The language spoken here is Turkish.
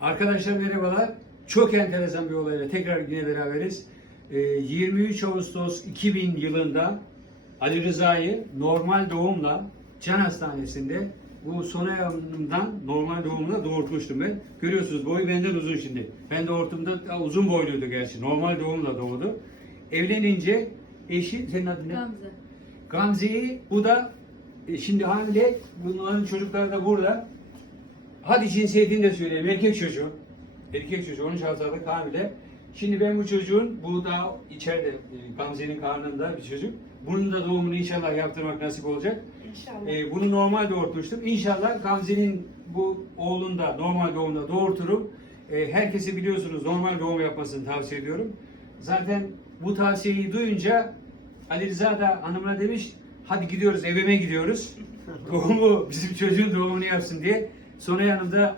Arkadaşlar merhabalar. Çok enteresan bir olayla tekrar yine beraberiz. Ee, 23 Ağustos 2000 yılında Ali Rıza'yı normal doğumla Can Hastanesi'nde bu Sonay Hanım'dan normal doğumla doğurtmuştum ben. Görüyorsunuz boyu benden uzun şimdi. Ben doğurttuğumda daha uzun boyluydu gerçi. Normal doğumla doğdu. Evlenince eşi, senin adın ne? Gamze. Gamze'yi bu da e, şimdi hamile bunların çocukları da burada. Hadi cinsiyetini de söyleyeyim. Erkek çocuğu. Erkek çocuğu 13 haftalık hamile. Şimdi ben bu çocuğun bu da içeride e, Gamze'nin karnında bir çocuk. Bunun da doğumunu inşallah yaptırmak nasip olacak. İnşallah. E, bunu normal doğurtmuştum. İnşallah Gamze'nin bu oğlunu da normal doğumda doğurturum. E, herkesi biliyorsunuz normal doğum yapmasını tavsiye ediyorum. Zaten bu tavsiyeyi duyunca Ali Rıza da hanımına demiş hadi gidiyoruz evime gidiyoruz. Doğumu bizim çocuğun doğumunu yapsın diye. Sonay Hanım da